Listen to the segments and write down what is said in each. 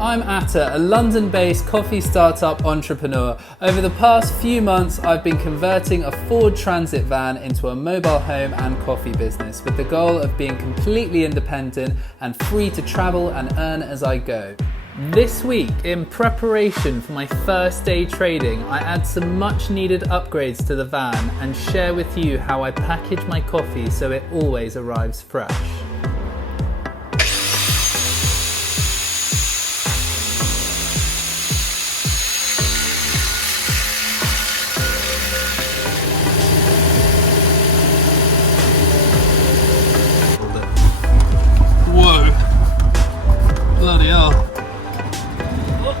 I'm Atta, a London-based coffee startup entrepreneur. Over the past few months, I've been converting a Ford Transit van into a mobile home and coffee business with the goal of being completely independent and free to travel and earn as I go. This week, in preparation for my first day trading, I add some much needed upgrades to the van and share with you how I package my coffee so it always arrives fresh. Whoa. Bloody hell. Oh,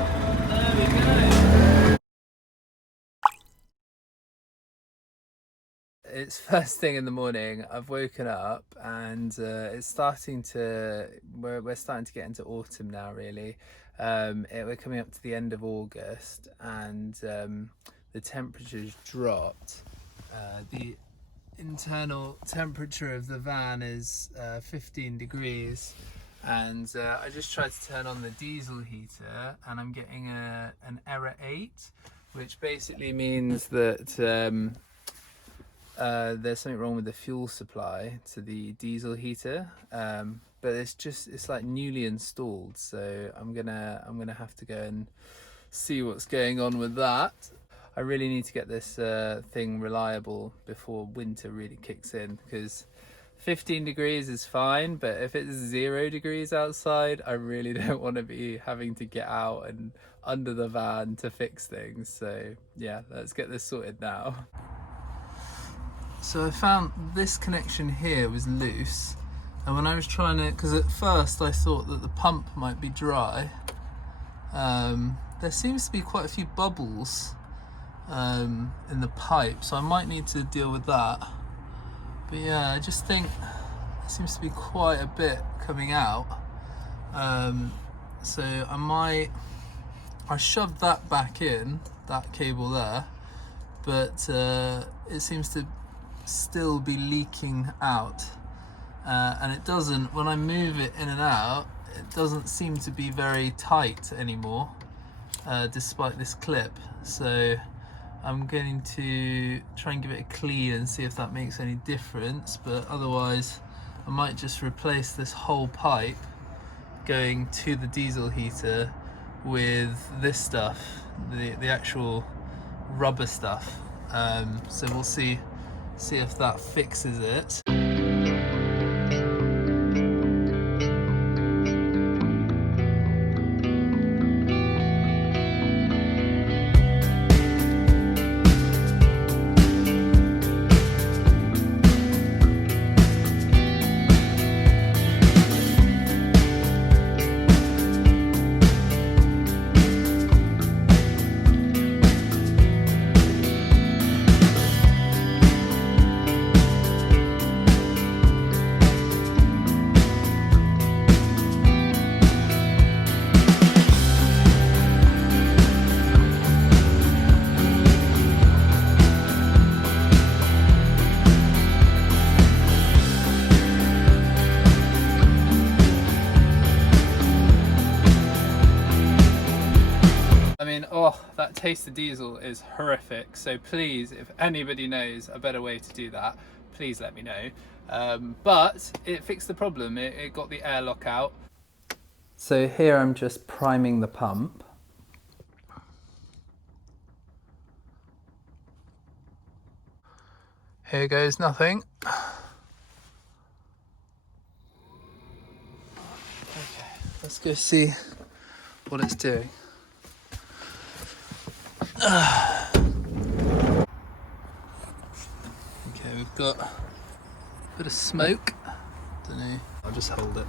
there we go. It's first thing in the morning. I've woken up and it's starting to, we're starting to get into autumn now really. We're coming up to the end of August and the temperature's dropped. The internal temperature of the van is 15 degrees and I just tried to turn on the diesel heater and I'm getting an error 8, which basically means that there's something wrong with the fuel supply to the diesel heater, but it's like newly installed, so I'm gonna have to go and see what's going on with that. I really need to get this thing reliable before winter really kicks in, because 15 degrees is fine, but if it's 0 degrees outside, I really don't want to be having to get out and under the van to fix things. So yeah, let's get this sorted now. So I found this connection here was loose, and when I was trying to, because at first I thought that the pump might be dry, there seems to be quite a few bubbles in the pipe, so I might need to deal with that. But yeah, I just think there seems to be quite a bit coming out, so I shoved that back in, that cable there, but it seems to still be leaking out, and it doesn't, when I move it in and out, it doesn't seem to be very tight anymore, despite this clip. So I'm going to try and give it a clean and see if that makes any difference, but otherwise I might just replace this whole pipe going to the diesel heater with this stuff, the actual rubber stuff. So we'll see if that fixes it. Oh, that taste of diesel is horrific, so please, if anybody knows a better way to do that, please let me know. But it fixed the problem, it got the airlock out. So here I'm just priming the pump. Here goes nothing. Okay, let's go see what it's doing. Okay, we've got a bit of smoke. Don't know. I'll just hold it.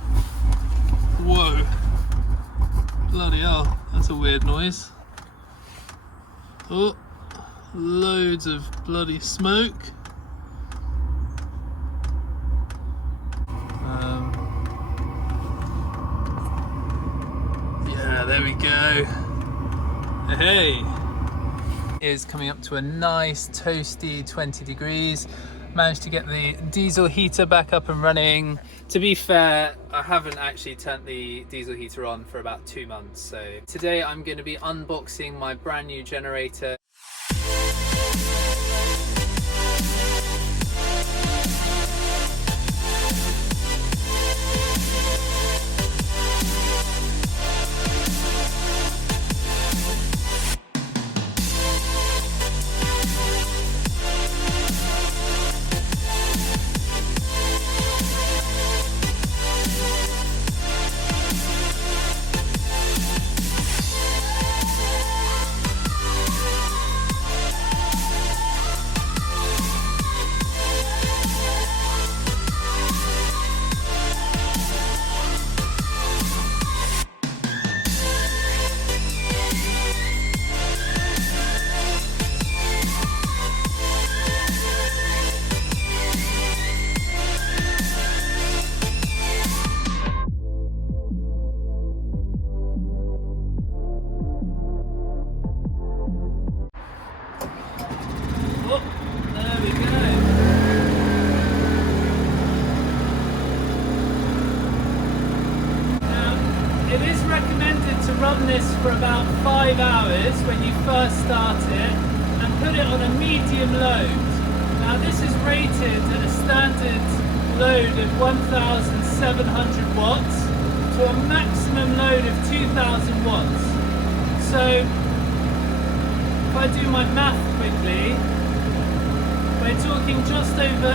Whoa! Bloody hell, that's a weird noise. Oh, loads of bloody smoke. Yeah, there we go. Hey! Is coming up to a nice toasty 20 degrees. managed to get the diesel heater back up and running. To be fair, I haven't actually turned the diesel heater on for about 2 months. So today I'm going to be unboxing my brand new generator. Run this for about 5 hours when you first start it and put it on a medium load. Now this is rated at a standard load of 1700 watts to a maximum load of 2000 watts. So if I do my math quickly, we're talking just over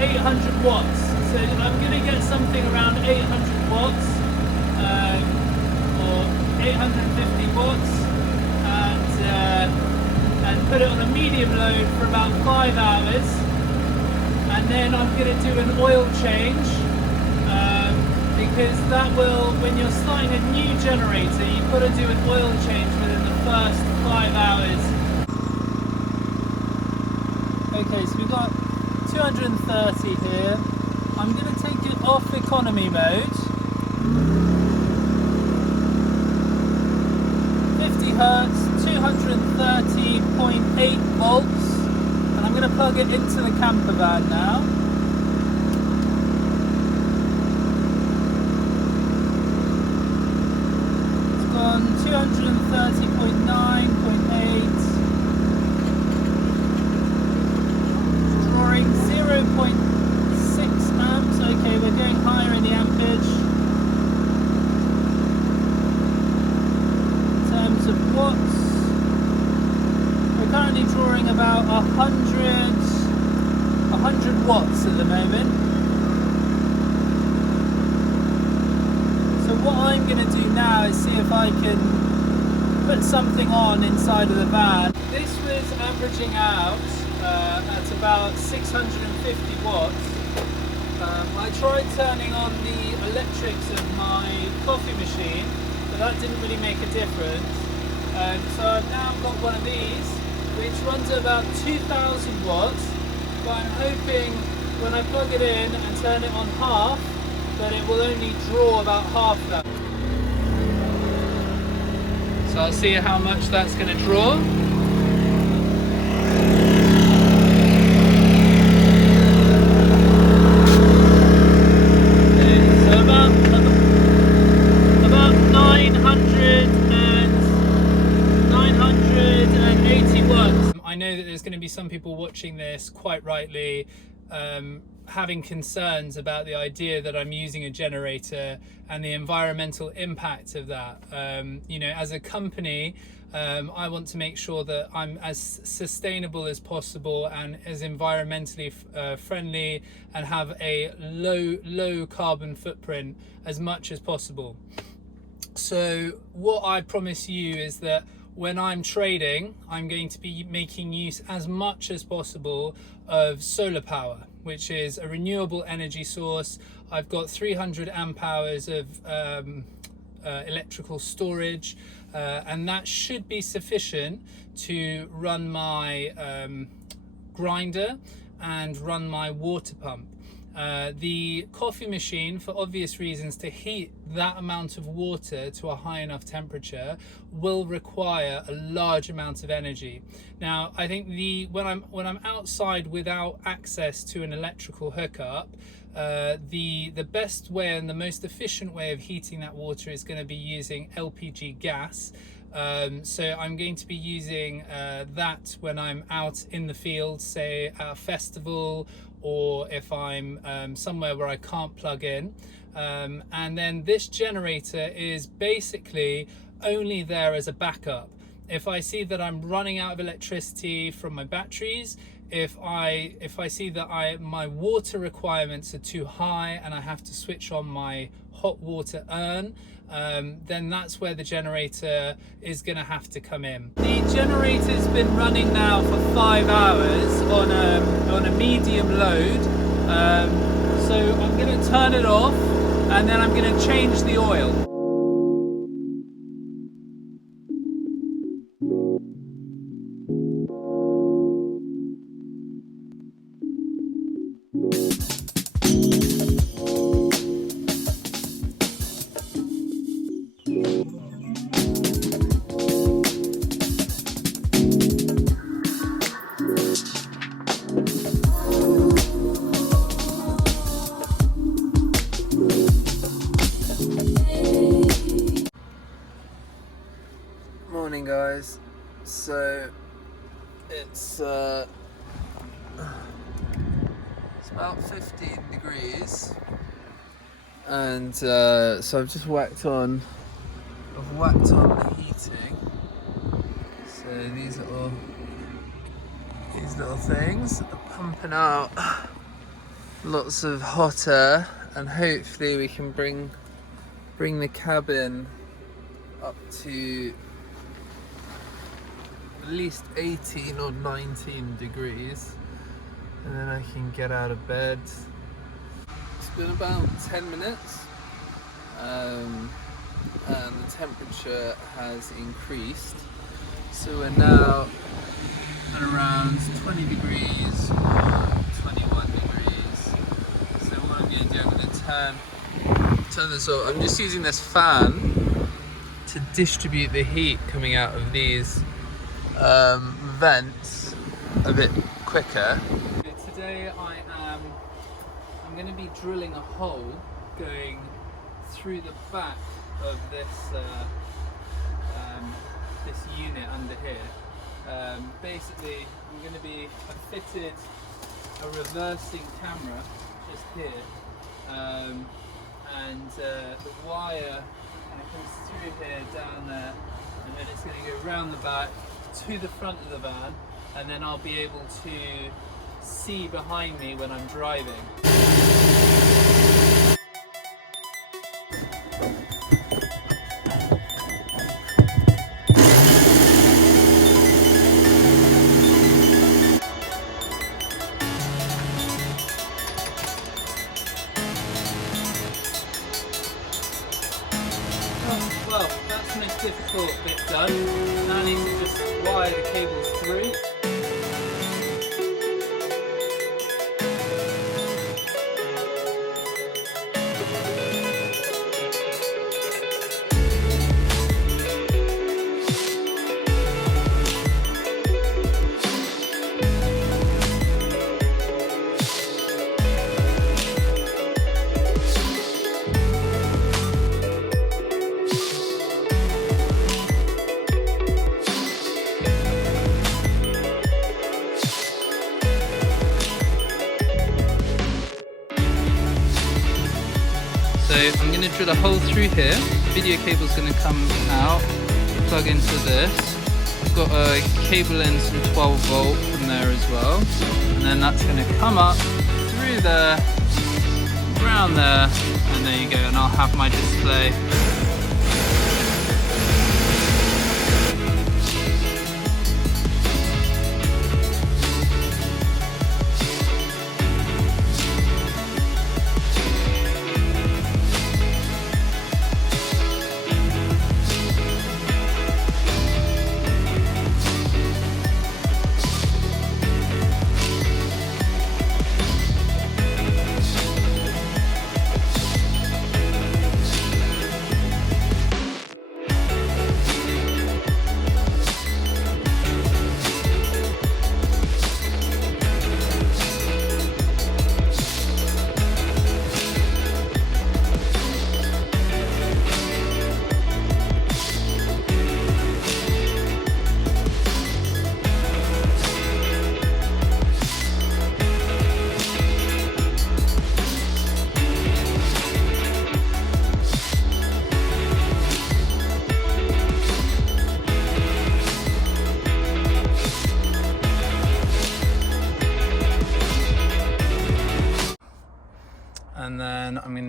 800 watts. So I'm going to get something around 800 watts. 850 watts and put it on a medium load for about 5 hours, and then I'm going to do an oil change because that will, when you're starting a new generator, you've got to do an oil change within the first 5 hours. Okay, so we've got 230 here. I'm going to take it off economy mode. Hertz, 230.8 volts, and I'm going to plug it into the camper van now. It's gone 230.9.8, drawing 0.6 amps. Okay, we're going higher in the ampage. Of watts, we're currently drawing about 100 watts at the moment. So what I'm going to do now is see if I can put something on inside of the van. This was averaging out at about 650 watts. I tried turning on the electrics of my coffee machine, but that didn't really make a difference. So I've now got one of these which runs at about 2000 watts, but I'm hoping when I plug it in and turn it on half that it will only draw about half that. So I'll see how much that's going to draw. I know that there's going to be some people watching this, quite rightly, having concerns about the idea that I'm using a generator and the environmental impact of that. You know, as a company, I want to make sure that I'm as sustainable as possible and as environmentally friendly and have a low carbon footprint as much as possible. So what I promise you is that when I'm trading, I'm going to be making use as much as possible of solar power, which is a renewable energy source. I've got 300 amp hours of electrical storage, and that should be sufficient to run my grinder and run my water pump. The coffee machine, for obvious reasons, to heat that amount of water to a high enough temperature will require a large amount of energy. Now, I think when I'm outside without access to an electrical hookup, the best way and the most efficient way of heating that water is going to be using LPG gas. So I'm going to be using that when I'm out in the field, say at a festival, or if I'm somewhere where I can't plug in. And then this generator is basically only there as a backup. If I see that I'm running out of electricity from my batteries, if I see that my water requirements are too high and I have to switch on my hot water urn, then that's where the generator is going to have to come in. The generator's been running now for 5 hours on a medium load, so I'm going to turn it off and then I'm going to change the oil. Morning guys, so it's about 15 degrees and so I've just whacked on the heating. So these little things are pumping out lots of hot air, and hopefully we can bring the cabin up to at least 18 or 19 degrees, and then I can get out of bed. It's been about 10 minutes and the temperature has increased, so we're now at around 20 degrees or 21 degrees. So what I'm going to do, I'm going to turn this off. I'm just using this fan to distribute the heat coming out of these vents a bit quicker. Today I'm going to be drilling a hole going through the back of this unit under here. Basically, I've fitted a reversing camera just here, and the wire kind of comes through here down there, and then it's going to go round the back to the front of the van, and then I'll be able to see behind me when I'm driving. Well, that's the most difficult bit done. Now I need to just wire the cables through. So I'm going to drill a hole through here. Video cable's going to come out, plug into this. I've got a cable in some 12 volt from there as well. And then that's going to come up through there, around there, and there you go. And I'll have my display.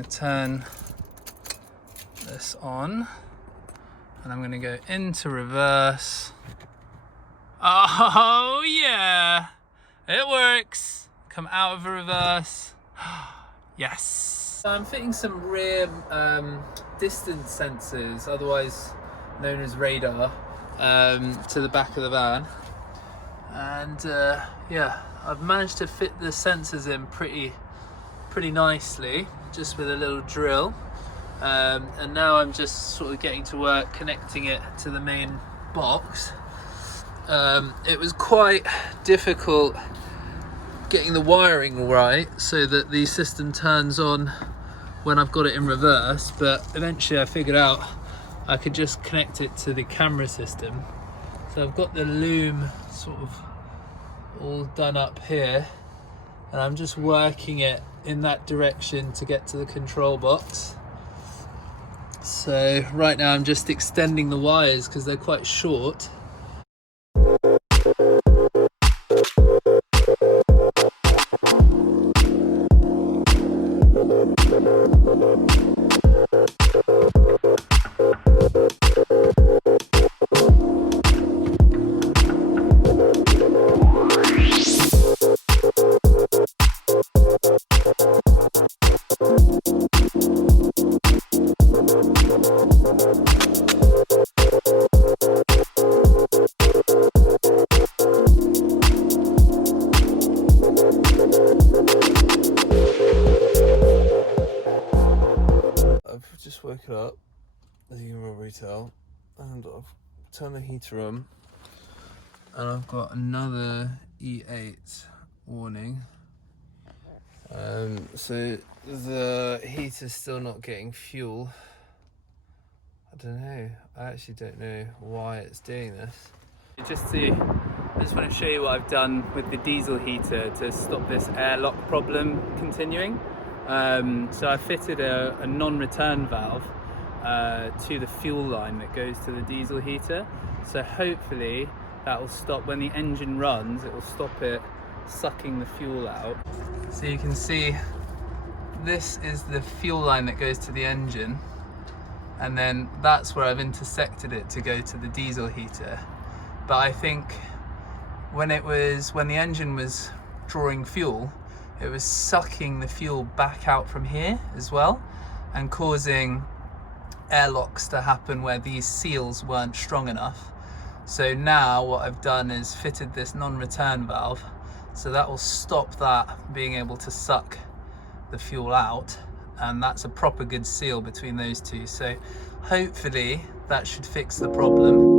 to turn this on, and I'm going to go into reverse. Oh yeah, it works. Come out of reverse. Yes. So I'm fitting some rear distance sensors, otherwise known as radar, to the back of the van, and yeah, I've managed to fit the sensors in pretty nicely, just with a little drill, and now I'm just sort of getting to work connecting it to the main box. It was quite difficult getting the wiring right so that the system turns on when I've got it in reverse, but eventually I figured out I could just connect it to the camera system. So I've got the loom sort of all done up here, and I'm just working it in that direction to get to the control box. So right now I'm just extending the wires because they're quite short. I've just woken up, as you can probably tell, and I've turned the heater on, and I've got another E8 warning. So the heater's still not getting fuel. I don't know. I actually don't know why it's doing this. I just want to show you what I've done with the diesel heater to stop this airlock problem continuing. So I fitted a non-return valve to the fuel line that goes to the diesel heater. So hopefully that will stop when the engine runs. It will stop it sucking the fuel out. So you can see this is the fuel line that goes to the engine, and then that's where I've intersected it to go to the diesel heater. But I think when the engine was drawing fuel, it was sucking the fuel back out from here as well, and causing airlocks to happen where these seals weren't strong enough. So now what I've done is fitted this non-return valve, so that will stop that being able to suck the fuel out, and that's a proper good seal between those two. So hopefully that should fix the problem.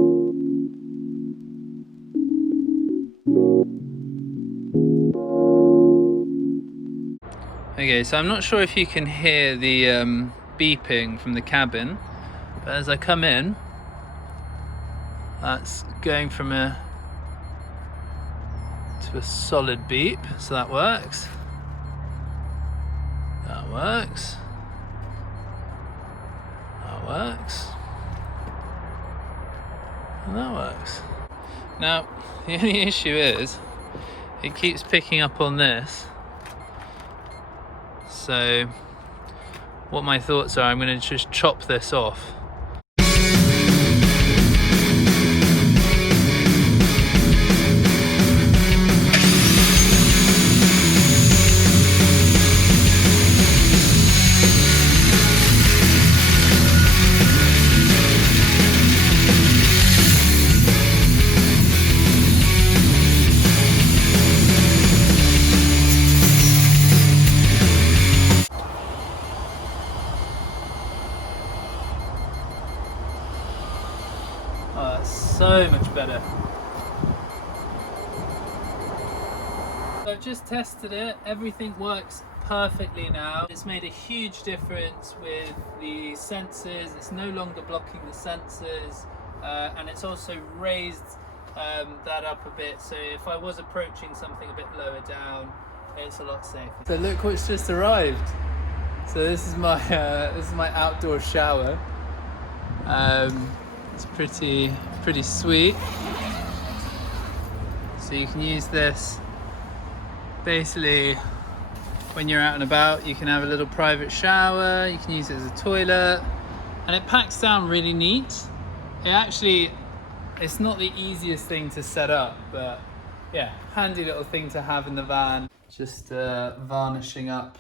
Okay, so I'm not sure if you can hear the beeping from the cabin, but as I come in, that's going from to a solid beep, so that works. That works. That works. And that works. Now, the only issue is, it keeps picking up on this. So what my thoughts are, I'm going to just chop this off. So much better. I've just tested it, everything works perfectly now. It's made a huge difference with the sensors. It's no longer blocking the sensors, and it's also raised that up a bit, so if I was approaching something a bit lower down, it's a lot safer. So look what's just arrived. So this is my outdoor shower. It's pretty sweet. So you can use this basically when you're out and about. You can have a little private shower, you can use it as a toilet, and it packs down really neat. It's not the easiest thing to set up, but yeah, handy little thing to have in the van. Just varnishing up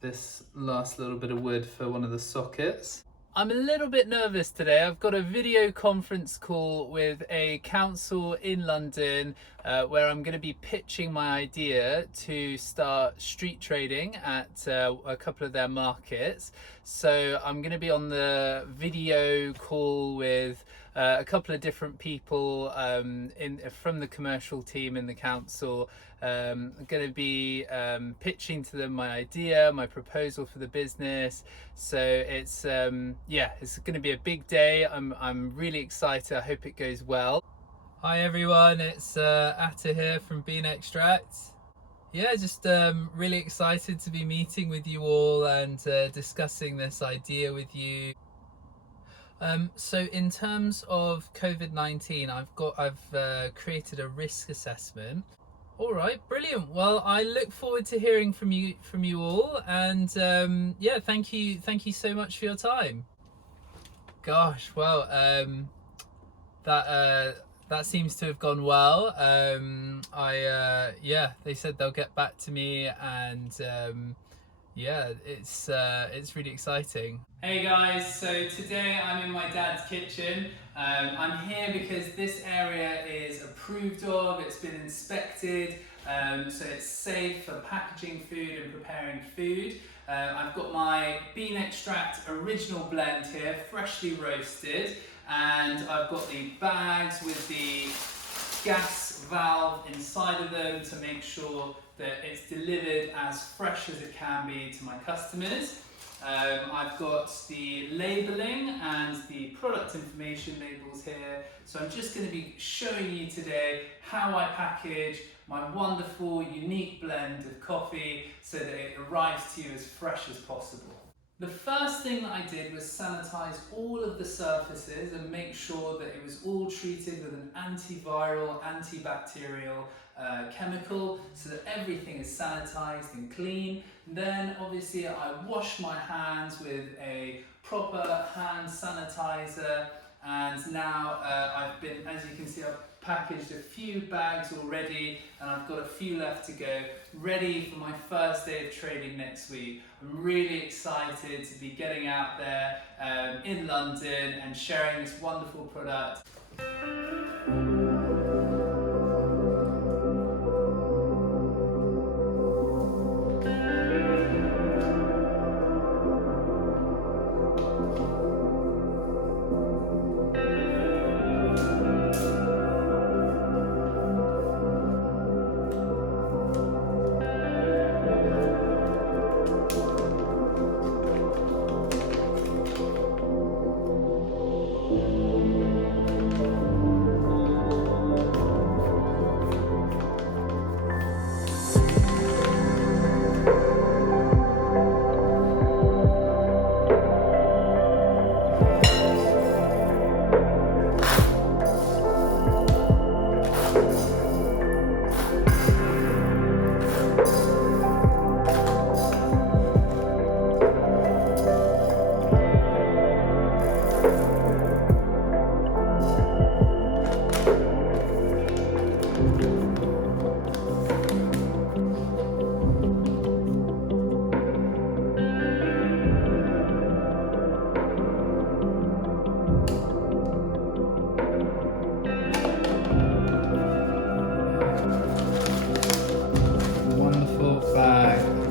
this last little bit of wood for one of the sockets. I'm a little bit nervous today. I've got a video conference call with a council in London where I'm going to be pitching my idea to start street trading at a couple of their markets. So I'm going to be on the video call with a couple of different people from the commercial team in the council. I'm going to be pitching to them my idea, my proposal for the business. So it's it's going to be a big day. I'm really excited. I hope it goes well. Hi everyone, it's Atta here from Bean Extract. Yeah, just really excited to be meeting with you all and discussing this idea with you. So in terms of COVID-19, I've created a risk assessment. All right, brilliant. Well, I look forward to hearing from you all, and yeah, thank you so much for your time. Gosh, well, that seems to have gone well. They said they'll get back to me, and yeah, it's really exciting. Hey guys, so today I'm in my dad's kitchen. I'm here because this area is approved of, it's been inspected, so it's safe for packaging food and preparing food. I've got my Bean Extract original blend here, freshly roasted, and I've got the bags with the gas valve inside of them to make sure that it's delivered as fresh as it can be to my customers. I've got the labelling and the product information labels here, so I'm just going to be showing you today how I package my wonderful unique blend of coffee so that it arrives to you as fresh as possible. The first thing that I did was sanitize all of the surfaces and make sure that it was all treated with an antiviral, antibacterial chemical so that everything is sanitized and clean. Then obviously I wash my hands with a proper hand sanitizer, and now as you can see, I've packaged a few bags already, and I've got a few left to go, ready for my first day of trading next week. I'm really excited to be getting out there in London and sharing this wonderful product.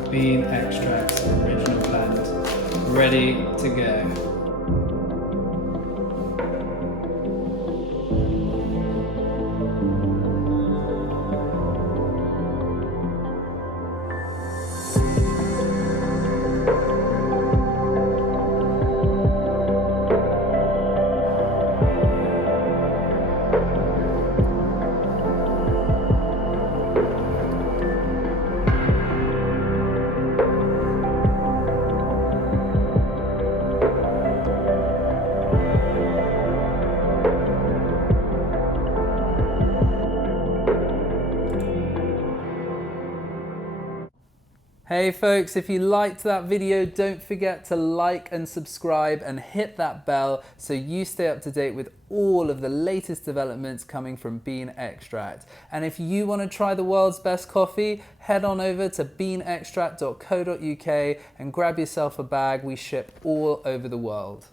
Bean Extracts original blend, ready to go. Hey folks, if you liked that video, don't forget to like and subscribe and hit that bell so you stay up to date with all of the latest developments coming from bean extract. And if you want to try the world's best coffee, head on over to beanextract.co.uk and grab yourself a bag. We ship all over the world.